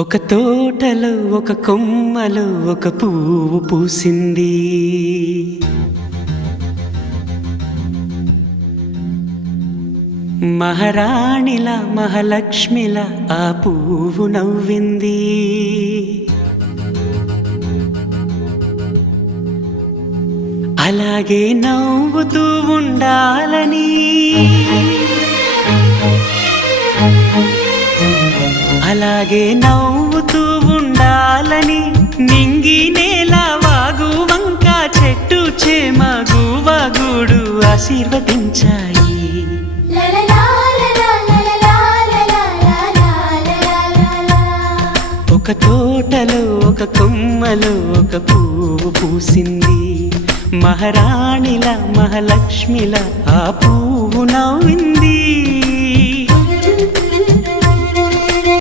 ఒక తోటలో ఒక కొమ్మలో ఒక పువ్వు పూసింది. మహారాణిలా మహాలక్ష్మిలా ఆ పువ్వు నవ్వింది. అలాగే నవ్వుతూ ఉండాలని, అలాగే నవ్వుతూ ఉండాలని నింగి నేల వాగు వంక చెట్టు చేమ గువగూడు ఆశీర్వదించాయి. ఒక తోటలో ఒక కొమ్మలో ఒక పువ్వు పూసింది. మహారాణిలా మహాలక్ష్మిలా ఆ పువ్వు నవ్వింది.